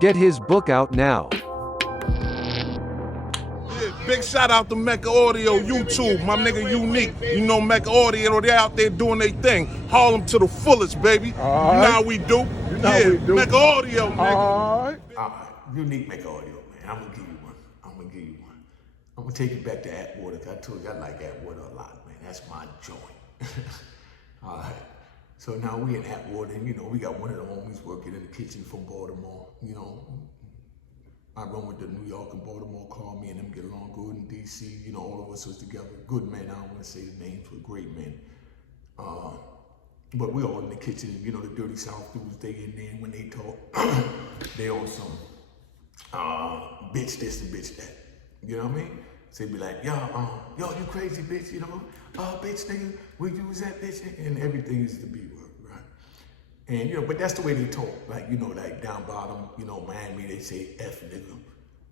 Get his book out now. Yeah, big shout out to Mecca Audio, YouTube, my nigga Unique. You know Mecca Audio, they out there doing their thing. Harlem to the fullest, baby. You know how we do. Mecca Audio, nigga. Unique Mecca Audio, man. I'm gonna give you one. I'm gonna take you back to Atwater. I told you I like Atwater a lot, man. That's my joint. All right. So now we in Atwater, and we got one of the homies working in the kitchen from Baltimore. I run with the New York and Baltimore car. Me and them get along good in DC. All of us was together. Good men. I don't want to say the names, but great men. But we all in the kitchen. The Dirty South dudes, they in there. When they talk, they on some bitch this and bitch that. You know what I mean? So they be like, yo, you crazy bitch, bitch nigga, we use that bitch, and everything is the B word, right? And but that's the way they talk. Like, like down bottom, Miami, they say F nigga.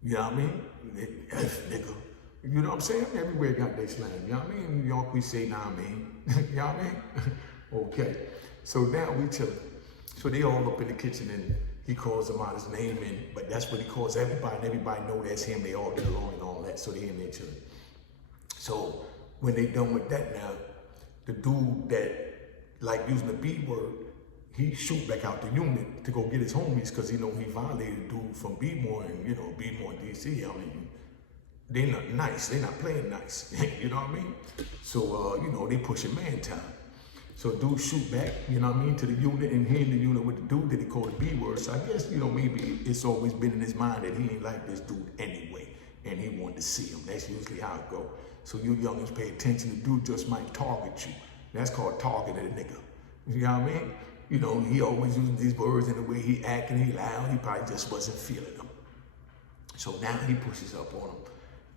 You know what I mean? F nigga. You know what I'm saying? Everywhere got their slang. You know what I mean? In New York, we say nah, I mean. You know what I mean? Okay. So now we chillin'. So they all up in the kitchen, and he calls him out his name, but that's what he calls everybody, and everybody know that's him. They all get along and all that, so they in there chilling. So when they done with that now, the dude that like using the B word, he shoot back out the unit to go get his homies, because he violated dude from B-more, and B-more DC. I mean, they not nice, they not playing nice. You know what I mean? So they pushing man time. So dude shoot back, to the unit, and he in the unit with the dude that he called the B word. So I guess, maybe it's always been in his mind that he ain't like this dude anyway, and he wanted to see him. That's usually how it go. So you youngins pay attention, the dude just might target you. That's called targeting a nigga. You know what I mean? He always using these words in the way he acting, he loud, he probably just wasn't feeling them. So now he pushes up on him,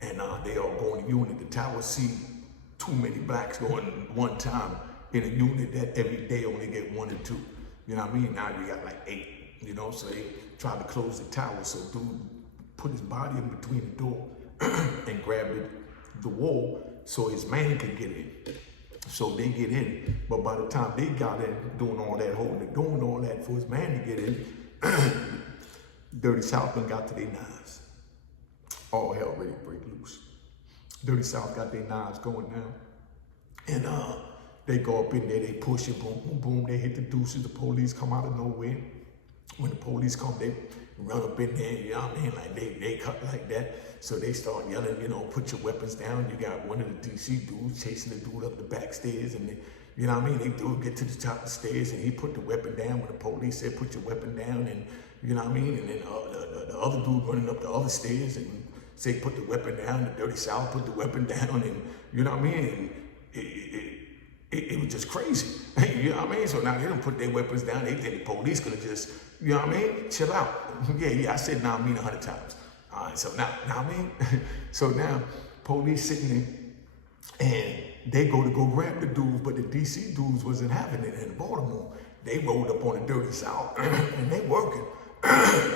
and they all go in the unit. The tower see too many blacks going one time in a unit that every day only get 1 or 2. You know what I mean? Now you got like 8, so they tried to close the tower. So dude put his body in between the door and grabbed the wall so his man could get in. So they get in, but by the time they got in, doing all that for his man to get in, Dirty South done got to their knives. All hell ready to break loose. Dirty South got their knives going now. And they go up in there, they push it, boom, boom, boom, they hit the deuces, the police come out of nowhere. When the police come, they run up in there, you know what I mean? Like they cut like that. So they start yelling, put your weapons down. You got one of the DC dudes chasing the dude up the back stairs, and you know what I mean? They do get to the top of the stairs, and he put the weapon down when the police said, put your weapon down, and you know what I mean? And then the other dude running up the other stairs and say, put the weapon down. The Dirty South put the weapon down, and you know what I mean? And it was just crazy. You know what I mean? So now they don't put their weapons down. They think the police gonna just, you know what I mean? Chill out. Yeah, I said now I mean 100 times. All right, so now I mean? So now police sitting there, and they go grab the dudes, but the DC dudes wasn't having it in Baltimore. They rolled up on the Dirty South, and they working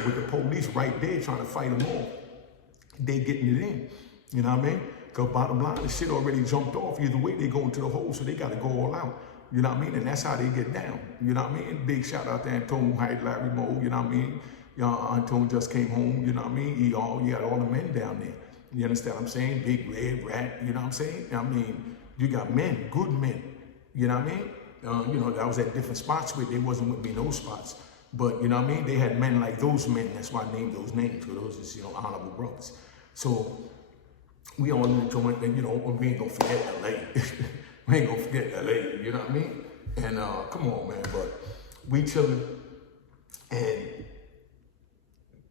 with the police right there trying to fight them off. They getting it in, you know what I mean? Because bottom line, the shit already jumped off. Either way, they go into the hole, so they got to go all out. You know what I mean? And that's how they get down. You know what I mean? Big shout out to Antone, Hyde, Larry Moe, you know what I mean? Antone just came home, you know what I mean? You got all the men down there. You understand what I'm saying? Big Red Rat, you know what I'm saying? I mean, you got men, good men. You know what I mean? I was at different spots where they wasn't with me in those spots. But, you know what I mean? They had men like those men. That's why I named those names, because those is, honorable brothers. So we all in the joint, and we ain't gonna forget LA. We ain't gonna forget LA, you know what I mean? And come on, man, but we chilling, and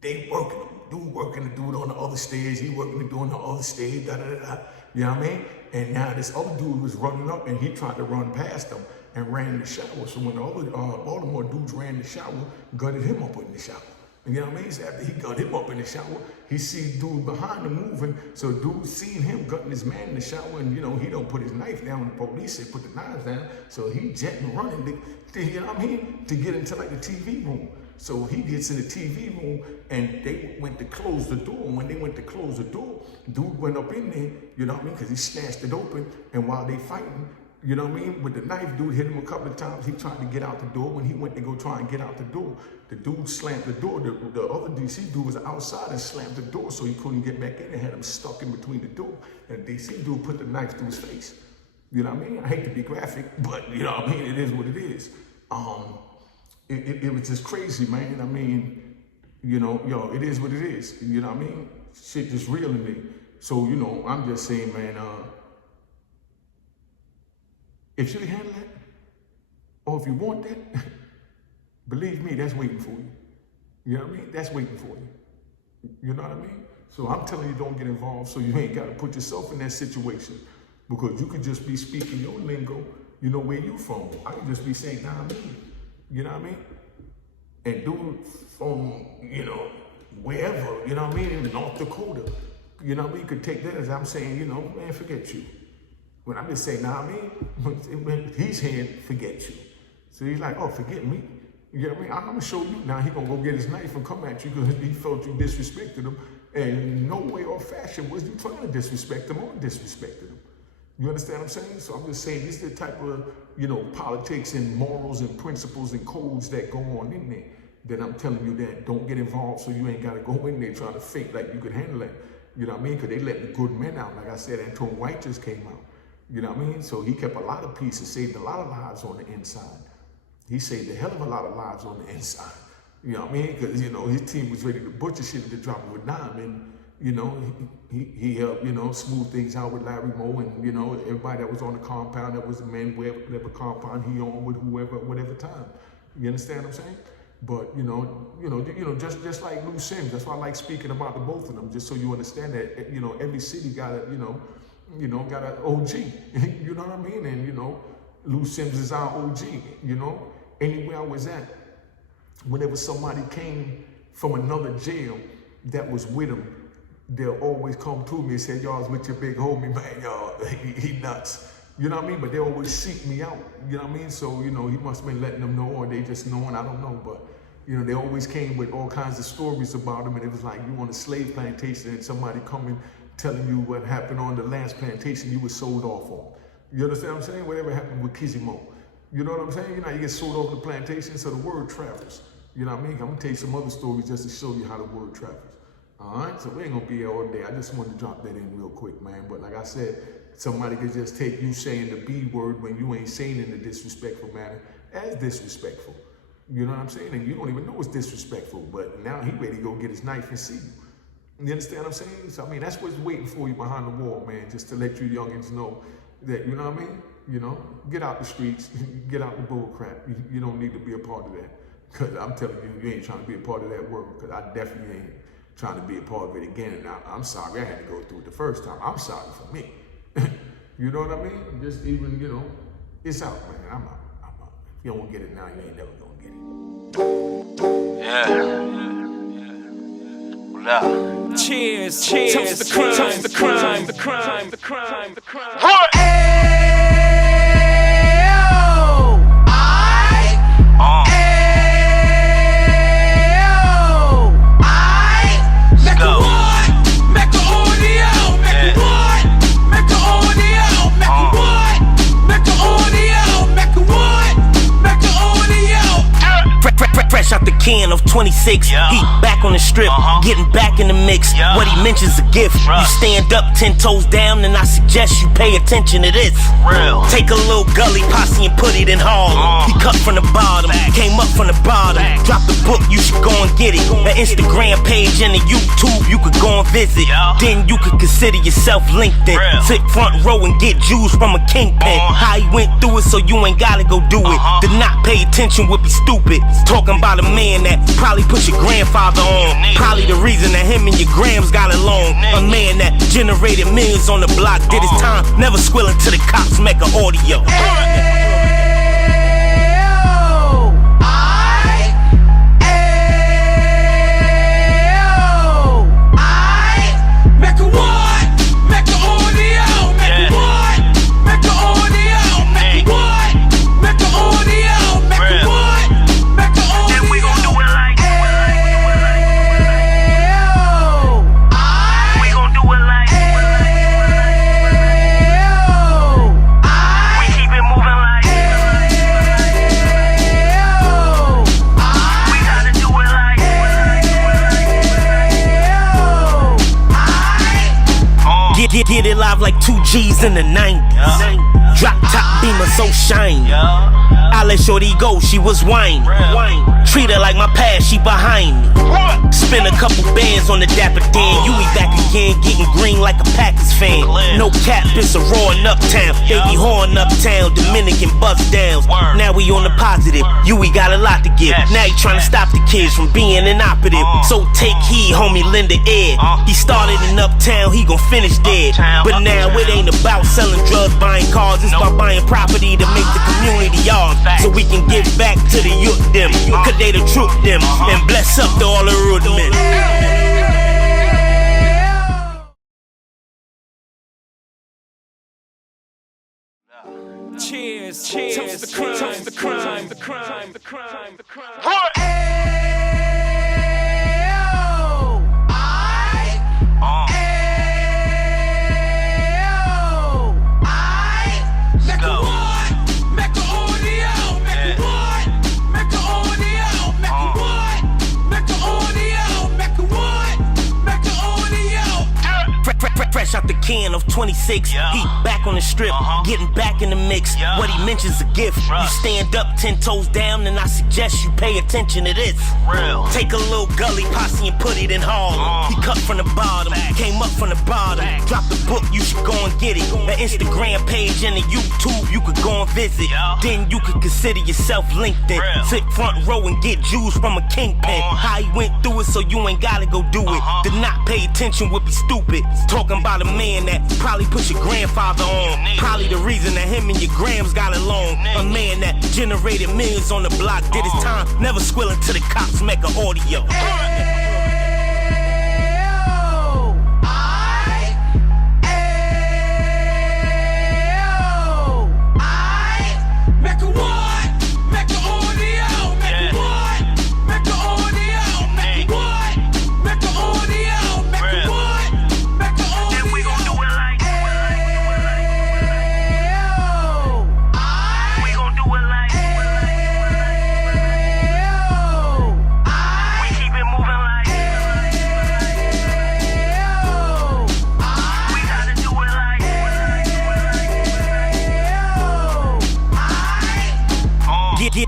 they working them. Dude working the dude on the other stage, he working the dude on the other stage, da-da-da-da. You know what I mean? And now this other dude was running up, and he tried to run past them and ran in the shower. So when the other Baltimore dudes ran in the shower, gutted him up in the shower. You know what I mean? So after he got him up in the shower, he see dude behind him moving. So dude seen him gutting his man in the shower, and he don't put his knife down. The police say put the knives down. So he jetting running you know what I mean? To get into like the TV room. So he gets in the TV room, and they went to close the door. And when they went to close the door, dude went up in there, you know what I mean? Because he snatched it open. And while they fighting, You know what I mean? With the knife, dude hit him a couple of times. He tried to get out the door. When he went to go try and get out the door, the dude slammed the door. The other DC dude was outside and slammed the door so he couldn't get back in and had him stuck in between the door. And the DC dude put the knife through his face. You know what I mean? I hate to be graphic, but you know what I mean? It is what it is. It was just crazy, man. I mean, you know, yo, it is what it is. You know what I mean? Shit just real to me. So, you know, I'm just saying, man, if you can handle that, or if you want that, believe me, that's waiting for you. You know what I mean? That's waiting for you. You know what I mean? So I'm telling you, don't get involved so you ain't got to put yourself in that situation, because you could just be speaking your lingo, you know, where you from. I could just be saying, nah, me. You know what I mean? And dude from, you know, wherever, you know what I mean, in North Dakota, you know what I mean, could take that as I'm saying, you know, man, forget you. When I'm just saying, nah, I mean, when he's saying, forget you. So he's like, oh, forget me. You know what I mean? I'm gonna show you. Now he gonna go get his knife and come at you because he felt you disrespected him. And no way or fashion was you trying to disrespect him or disrespected him. You understand what I'm saying? So I'm just saying, this is the type of, you know, politics and morals and principles and codes that go on in there. That I'm telling you that don't get involved so you ain't gotta go in there trying to fake like you could handle it. You know what I mean? Because they let the good men out. Like I said, Antoine White just came out. You know what I mean? So he kept a lot of peace and saved a lot of lives on the inside. He saved a hell of a lot of lives on the inside. You know what I mean? Because, you know, his team was ready to butcher shit at the drop of a dime. And, you know, he helped, you know, smooth things out with Larry Moe and, you know, everybody that was on the compound, that was the man, whatever compound he on with whoever, whatever time. You understand what I'm saying? But, you know, just like Lou Sims, that's why I like speaking about the both of them, just so you understand that, you know, every city got a, got an OG, you know what I mean? And, you know, Lou Sims is our OG, you know? Anywhere I was at, whenever somebody came from another jail that was with him, they'll always come to me and say, y'all, with your big homie, man, y'all, he nuts. You know what I mean? But they always seek me out, you know what I mean? So, you know, he must have been letting them know, or they just knowing, I don't know. But, you know, they always came with all kinds of stories about him. And it was like, you on a slave plantation and somebody coming telling you what happened on the last plantation you were sold off on. You understand what I'm saying? Whatever happened with Kizimo. You know what I'm saying? You know, you get sold off the plantation, so the word travels. You know what I mean? I'm gonna tell you some other stories just to show you how the word travels. All right, so we ain't gonna be here all day. I just wanted to drop that in real quick, man. But like I said, somebody could just take you saying the B word when you ain't saying it in a disrespectful manner as disrespectful. You know what I'm saying? And you don't even know it's disrespectful, but now he ready to go get his knife and see you. You understand what I'm saying? So, I mean, that's what's waiting for you behind the wall, man, just to let you youngins know that, you know what I mean? You know, get out the streets, get out the bull crap. You don't need to be a part of that. Because I'm telling you, you ain't trying to be a part of that world, because I definitely ain't trying to be a part of it again. And I'm sorry I had to go through it the first time. I'm sorry for me. You know what I mean? Just even, you know, it's out, man. I'm out. If you don't get it now, you ain't never gonna get it. Yeah. Cheers, cheers, toast the crime, toast the crime, the crime, the crime, the crime. What? Out the can of 26, yeah. He back on the strip, getting back in the mix. Yeah. What he mentions a gift. You stand up 10 toes down, and I suggest you pay attention to this. Real. Take a little gully posse and put it in Harlem. He cut from the bottom, came up from the bottom. Drop the book, you should go and get it. An Instagram page and a YouTube, you could go and visit. Then you could consider yourself LinkedIn. Sit front row and get Jews from a kingpin. How he went through it, so you ain't gotta go do it. To not pay attention would be stupid. Talking about a man that probably put your grandfather on. Probably the reason that him and your grams got along. A man that generated millions on the block, did his time, never squilling to the cops, Mecca audio. Get it live like 2 G's in the 90s. Drop top beamer so shiny. I let shorty go, she was whiny. Treat her like my past, she behind me. Spend a couple bands on the Dapper Dan. You be back again, getting green like a Packers fan. No cap, it's a roaring uptown. They be horn uptown, Dominican bust downs. Now we on the positive, you we got a lot to give. Now you trying to stop the kids from being inoperative. So take heed, homie, lend a ear. He started in uptown, he gon' finish dead. But now it ain't about selling drugs, buying cars. It's about buying property to make the community ours. So we can give back to the youth them, cause they the truth them, and bless up to all the road men. Cheers, cheers, toast the crime, toast the crime, the crime, the crime, the crime. Fresh out the can of 26, he back on the strip, getting back in the mix. What he mentions a gift. You stand up 10 toes down, and I suggest you pay attention to this. Take a little gully posse and put it in Harlem. He cut from the bottom, came up from the bottom. Drop the book, you should go and get it. The Instagram page and the YouTube, you could go and visit. Then you could consider yourself LinkedIn. Sit front row and get Jews from a kingpin. How he went through it, so you ain't gotta go do it. To not pay attention would be stupid. Talking about a man that probably put your grandfather on. Probably the reason that him and your grams got along. A man that generated millions on the block, did his time, never squilling to the cops, Mecca audio.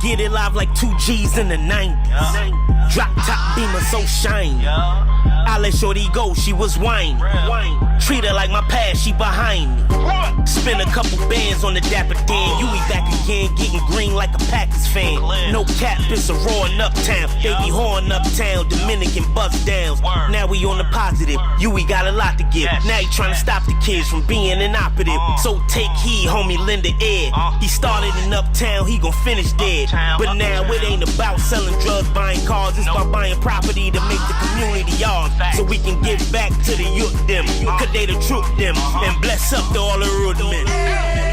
Get it live like 2 G's in the 90s. Drop top beamer so shiny. I let shorty go, she was whiny. Treat her like my past, she behind me. Spend a couple bands on the Dapper Dan. You be back again, getting green like a Packers fan. No cap, it's a roaring uptown. They be horn uptown, Dominican bust downs. Now we on the positive, you we got a lot to give. Now you trying to stop the kids from being inoperative. So take heed, homie, lend a ear. He started in uptown, he gon' finish dead. But now it ain't about selling drugs, buying cars. It's about buying property to make the community ours. So we can give back to the youth them, cause they the truth them, and bless up to all the road men.